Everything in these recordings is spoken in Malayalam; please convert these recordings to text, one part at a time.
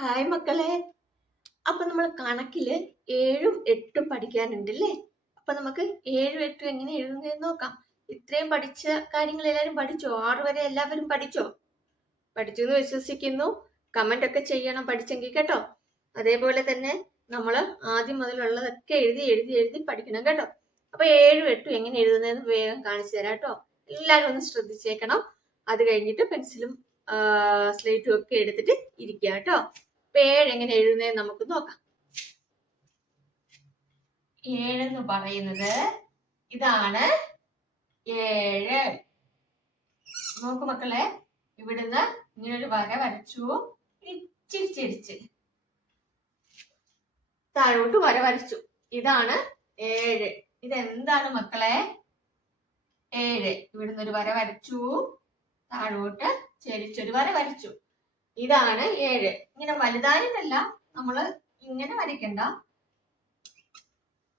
ഹായ് മക്കളെ. അപ്പൊ നമ്മൾ കണക്കില് 7ഉം 8ഉം പഠിക്കാനുണ്ടല്ലേ. അപ്പൊ നമുക്ക് 7ഉം 8ഉം എങ്ങനെ എഴുതുന്നതെന്ന് നോക്കാം. ഇത്രയും പഠിച്ച കാര്യങ്ങൾ എല്ലാവരും പഠിച്ചോ? 6 വരെ എല്ലാവരും പഠിച്ചോ? പഠിച്ചു എന്ന് വിശ്വസിക്കുന്നു. കമന്റ് ഒക്കെ ചെയ്യണം പഠിച്ചെങ്കിൽ കേട്ടോ. അതേപോലെ തന്നെ നമ്മൾ ആദ്യം മുതലുള്ളതൊക്കെ എഴുതി എഴുതി എഴുതി പഠിക്കണം കേട്ടോ. അപ്പൊ 7ഉം 8ഉം എങ്ങനെ എഴുതുന്നതെന്ന് വേഗം കാണിച്ചു തരാം കേട്ടോ. എല്ലാവരും ഒന്ന് ശ്രദ്ധിച്ചേക്കണം. അത് കഴിഞ്ഞിട്ട് പെൻസിലും സ്ലേറ്റും ഒക്കെ എടുത്തിട്ട് ഇരിക്കുക കേട്ടോ. 7 എങ്ങനെ എഴുതുന്നത് നമുക്ക് നോക്കാം. 7 എന്ന് പറയുന്നത് ഇതാണ് 7. നോക്കു മക്കളെ, ഇവിടുന്ന് ഇങ്ങനെ ഒരു വര വരച്ചു, ഇച്ചിരി ചിരിച്ച് താഴോട്ട് വര വരച്ചു. ഇതാണ് 7. ഇതെന്താണ് മക്കളെ? 7. ഇവിടുന്ന് ഒരു വര വരച്ചു, താഴോട്ട് ചെരിച്ചൊരു വര വരച്ചു. ഇതാണ് 7. ഇങ്ങനെ വലുതായിട്ടല്ല, നമ്മള് ഇങ്ങനെ വരയ്ക്കണ്ട,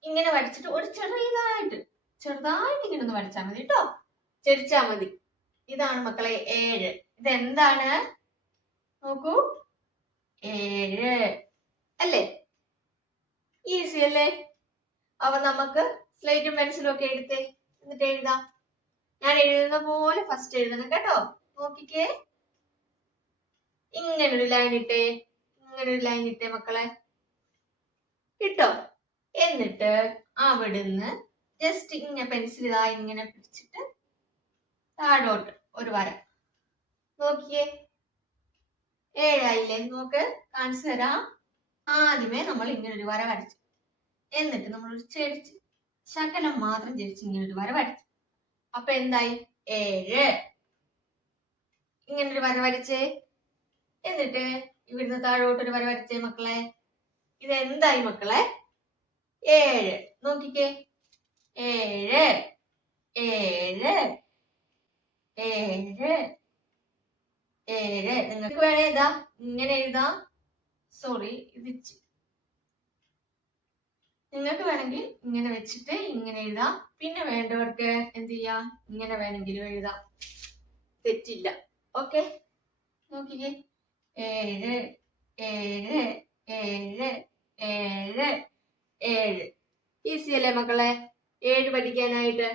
ഇങ്ങനെ വരച്ചിട്ട് ഒരു ചെറുതായിട്ട് ഇങ്ങനെ ഒന്ന് വരച്ചാൽ മതി കേട്ടോ. ചെരിച്ചാ മതി. ഇതാണ് മക്കളെ 7. ഇതെന്താണ്? നോക്കൂ, 7 അല്ലേ? ഈസി അല്ലേ? അപ്പൊ നമുക്ക് സ്ലേറ്റും പെൻസിലും ഒക്കെ എടുത്തേ, എന്നിട്ട് എഴുതാം. ഞാൻ എഴുതുന്ന പോലെ ഫസ്റ്റ് എഴുതണം കേട്ടോ. നോക്കിക്കേ, ഇങ്ങനൊരു ലൈൻ ഇട്ടേ മക്കളെ, കിട്ടോ? എന്നിട്ട് അവിടുന്ന് ജസ്റ്റ് ഇങ്ങനെ പെൻസിൽ ഇങ്ങനെ പിടിച്ചിട്ട് താഴോട്ട് ഒരു വര. നോക്കിയേ, 7 ആയില്ലേ? നോക്ക്, കാണിച്ചു തരാം. ആദ്യമേ നമ്മൾ ഇങ്ങനെ ഒരു വര വരച്ചു, എന്നിട്ട് നമ്മൾ ഒരു ചെരിച്ച് ശകലം മാത്രം ചെരിച്ച് ഇങ്ങനെ ഒരു വര വരച്ചു. അപ്പൊ എന്തായി? 7. ഇങ്ങനൊരു വര വരച്ചേ, എന്നിട്ട് ഇവിടുന്ന് താഴോട്ടൊരു വര വരച്ചേ മക്കളെ. ഇതെന്തായി മക്കളെ? 7. നോക്കിക്കേ, 7 7 7 7. നിങ്ങൾക്ക് വേണേ ഇതാ ഇങ്ങനെ എഴുതാം. സോറി, നിങ്ങൾക്ക് വേണമെങ്കിൽ ഇങ്ങനെ വെച്ചിട്ട് ഇങ്ങനെ എഴുതാം. പിന്നെ വേണ്ടവർക്ക് എന്ത് ചെയ്യാം, ഇങ്ങനെ വേണമെങ്കിലും എഴുതാം, തെറ്റില്ല. ഓക്കെ, നോക്കിക്കേ, 7 7 7 7 7. ഈസി അല്ലേ മക്കളെ 7 പഠിക്കാനായിട്ട്?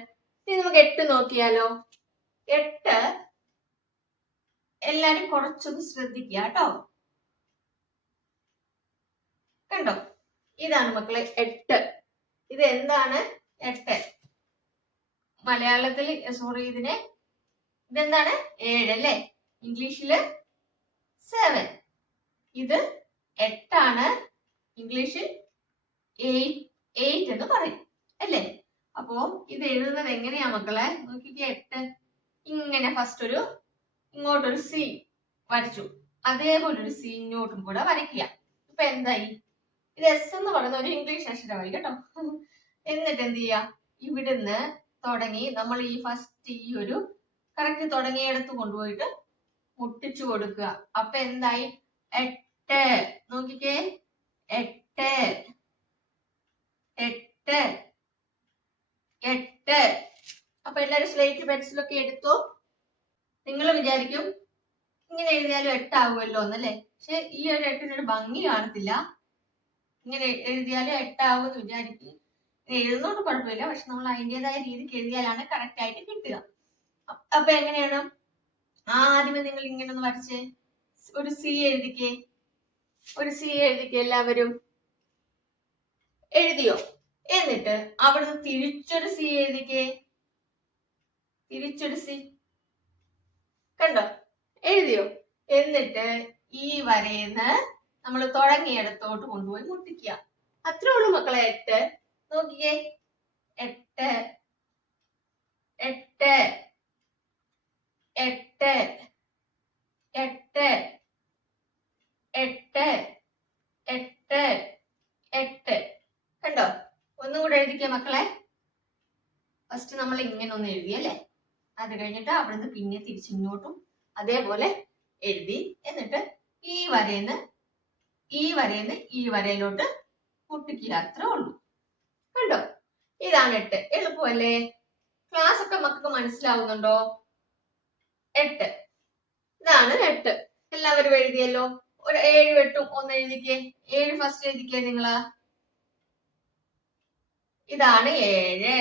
ഇനി നമുക്ക് 8 നോക്കിയാലോ. 8 എല്ലാരും കുറച്ചൊന്ന് ശ്രദ്ധിക്കുക കേട്ടോ. കണ്ടോ, ഇതാണ് മക്കളെ 8. ഇത് എന്താണ് 8? മലയാളത്തിൽ ഇതെന്താണ്? 7 അല്ലേ? ഇംഗ്ലീഷില് 7. ഇത് 8 ആണ്, ഇംഗ്ലീഷിൽ 8 എന്ന് പറയും അല്ലേ? അപ്പോ ഇത് എഴുതുന്നത് എങ്ങനെയാ മക്കളെ? നോക്കിക്കേ, 8 ഇങ്ങനെ ഫസ്റ്റ് ഇങ്ങോട്ടൊരു സി വരച്ചു, അതേപോലെ ഒരു സി ഇങ്ങോട്ടും കൂടെ വരയ്ക്കുക. ഇപ്പൊ എന്തായി? ഇത് എസ് എന്ന് പറയുന്ന ഒരു ഇംഗ്ലീഷ് അക്ഷരമായി കേട്ടോ. എന്നിട്ട് എന്ത് ചെയ്യാ, ഇവിടുന്ന് തുടങ്ങി നമ്മൾ ഈ ഫസ്റ്റ് ഈ ഒരു കറക്റ്റ് തുടങ്ങിയെടുത്ത് കൊണ്ടുപോയിട്ട് മുട്ടിച്ചു കൊടുക്കുക. അപ്പൊ എന്തായി? 8. നോക്കിക്കേ, 8 8 8. അപ്പൊ എല്ലാരും സ്ലേറ്റ് പെൻസിലൊക്കെ എടുത്തോ. നിങ്ങൾ വിചാരിക്കും ഇങ്ങനെ എഴുതിയാലും 8 ആവുമല്ലോ എന്നല്ലേ? പക്ഷെ ഈ ഒരു 8-നൊരു ഭംഗി കാണത്തില്ല. ഇങ്ങനെ എഴുതിയാലും 8 ആവുമെന്ന് വിചാരിക്കും. എഴുതുന്നോണ്ട് കുഴപ്പമില്ല, പക്ഷെ നമ്മൾ അതിൻ്റെതായ രീതിക്ക് എഴുതിയാലാണ് കറക്റ്റ് ആയിട്ട് കിട്ടുക. അപ്പൊ എങ്ങനെയാണ്? ആദ്യമേ നിങ്ങൾ ഇങ്ങനെ ഒന്ന് വരച്ചേ, ഒരു സി എഴുതിക്കേ, എല്ലാവരും എഴുതിയോ? എന്നിട്ട് അവിടുന്ന് തിരിച്ചൊരു സി എഴുതിക്കേ, കണ്ടോ? എഴുതിയോ? എന്നിട്ട് ഈ വരേന്ന് നമ്മൾ തുടങ്ങിയിടത്തോട്ട് കൊണ്ടുപോയി മുട്ടിക്കുക. അത്രേ ഉള്ളൂ മക്കളെ 8. നോക്കിക്കേ, 8 8 8 8 8 8 8. കണ്ടോ? ഒന്നുകൂടെ എഴുതിക്കേ മക്കളെ. ഫസ്റ്റ് നമ്മൾ ഇങ്ങനെ ഒന്ന് എഴുതിയല്ലേ, അത് കഴിഞ്ഞിട്ട് അവിടുന്ന് പിന്നെ തിരിച്ചിങ്ങോട്ടും അതേപോലെ എഴുതി, എന്നിട്ട് ഈ വരേന്ന് ഈ വരയിലോട്ട് മുട്ടിക്കുക. അത്രേ ഉള്ളൂ. കണ്ടോ? ഇതാണ് 8. എളുപ്പമല്ലേ? ക്ലാസ് ഒക്കെ മക്കൾക്ക് മനസ്സിലാവുന്നുണ്ടോ? 8 ഇതാണ് 8. എല്ലാവരും എഴുതിയല്ലോ. ഒരു 7 വെട്ടും ഒന്ന് എഴുതിക്കേ. 7 ഫസ്റ്റ് എഴുതിക്കേ നിങ്ങള്. ഇതാണ് 7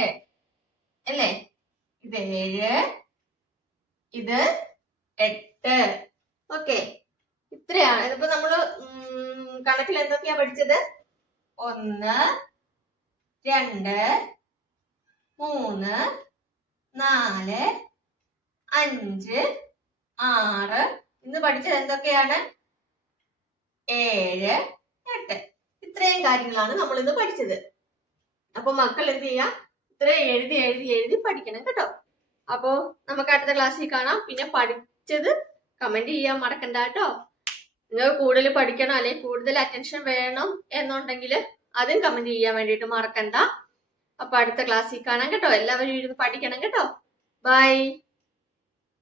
അല്ലേ? ഇത് 7, ഇത് 8. ഓക്കെ, ഇത്രയാണ്. ഇതിപ്പോ നമ്മള് കണക്കിൽ എന്തൊക്കെയാ പഠിച്ചത്? 1, 2, 3, 4, 5, 6. ഇന്ന് പഠിച്ചത് എന്തൊക്കെയാണ്? 7, 8. ഇത്രയും കാര്യങ്ങളാണ് നമ്മൾ ഇന്ന് പഠിച്ചത്. അപ്പൊ മക്കൾ എന്ത് ചെയ്യാ? ഇത്രയും എഴുതി എഴുതി എഴുതി പഠിക്കണം കേട്ടോ. അപ്പോ നമുക്ക് അടുത്ത ക്ലാസ്സിൽ കാണാം. പിന്നെ പഠിച്ചത് കമന്റ് ചെയ്യാൻ മറക്കണ്ട കേട്ടോ. നിങ്ങൾ കൂടുതൽ പഠിക്കണം അല്ലെങ്കിൽ കൂടുതൽ അറ്റൻഷൻ വേണം എന്നുണ്ടെങ്കിൽ അതും കമന്റ് ചെയ്യാൻ വേണ്ടിയിട്ട് മറക്കണ്ട. അപ്പൊ അടുത്ത ക്ലാസ്സിൽ കാണാം കേട്ടോ. എല്ലാവരും ഇരുന്ന് പഠിക്കണം കേട്ടോ. ബൈ.